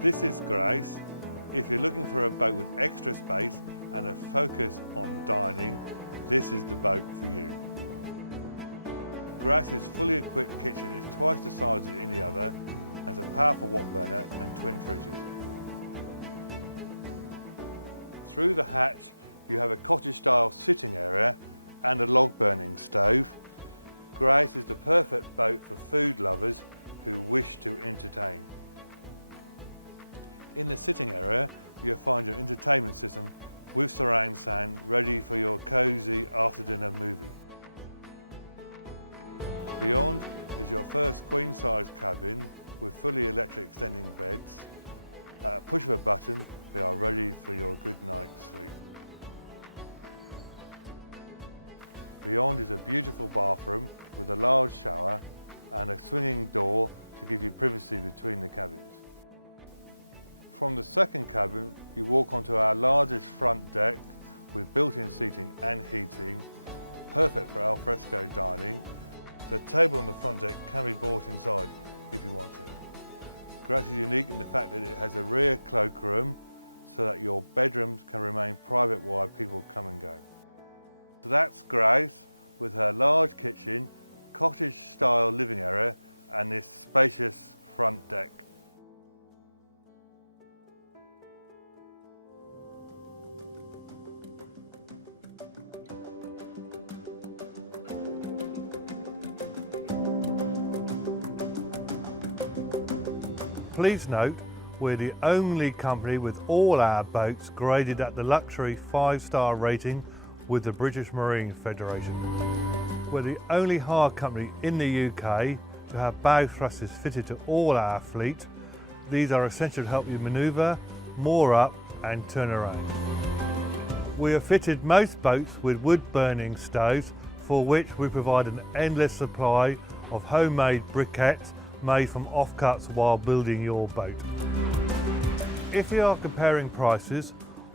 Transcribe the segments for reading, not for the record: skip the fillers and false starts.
This is Grouse. If you're looking for a boat with extra space and a focus on dining, this is the boat for you. Grouse's fully equipped kitchen is twice the size of any other, has a powerful wok burner and twin fridges. Through the hatch you have a cottage-style sitting area and a log burning stove. Grouse is the perfect boat for food lovers who wish to entertain. In the sitting area you'll find your entertainment system with surround sound ready for your cosy after dinner movie. Beyond is your first queen size cabin with fully electric extending beds. At a push of a button they are ready for your good night's sleep. Beyond is a beautiful bathroom with a large shower and a swinging door to give you privacy between the cabins. From the second cabin you walk onto our largest front deck with built-in seating and heating, perfect for alfresco dining. The table on the front deck can be brought inside if you want to. Grouse is unique in the fact that it has a rear cloakroom so that your bedrooms can remain private while people come and go. So that's Grouse with her large kitchen, cottage-style living area and this spacious front deck. Please note, we're the only company with all our boats graded at the luxury 5-star rating with the British Marine Federation. We're the only hire company in the UK to have bow thrusters fitted to all our fleet. These are essential to help you manoeuvre, moor up and turn around. We have fitted most boats with wood burning stoves for which we provide an endless supply of homemade briquettes made from offcuts while building your boat. If you are comparing prices,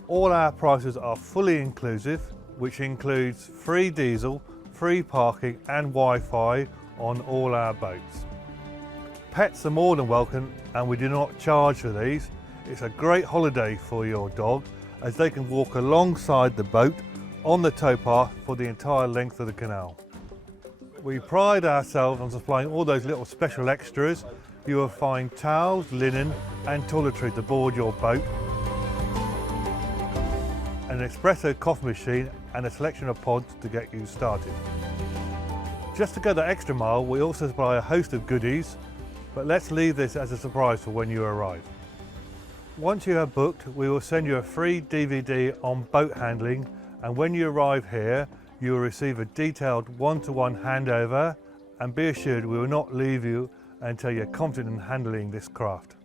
all our prices are fully inclusive, which includes free diesel, free parking and Wi-Fi on all our boats. Pets are more than welcome and we do not charge for these. It's a great holiday for your dog as they can walk alongside the boat on the towpath for the entire length of the canal. We pride ourselves on supplying all those little special extras. You will find towels, linen and toiletries aboard your boat, an Espresso coffee machine and a selection of pods to get you started. Just to go the extra mile, we also supply a host of goodies, but let's leave this as a surprise for when you arrive. Once you have booked, we will send you a free DVD on boat handling, and when you arrive here, you will receive a detailed one-to-one handover, and be assured we will not leave you until you're confident in handling this craft.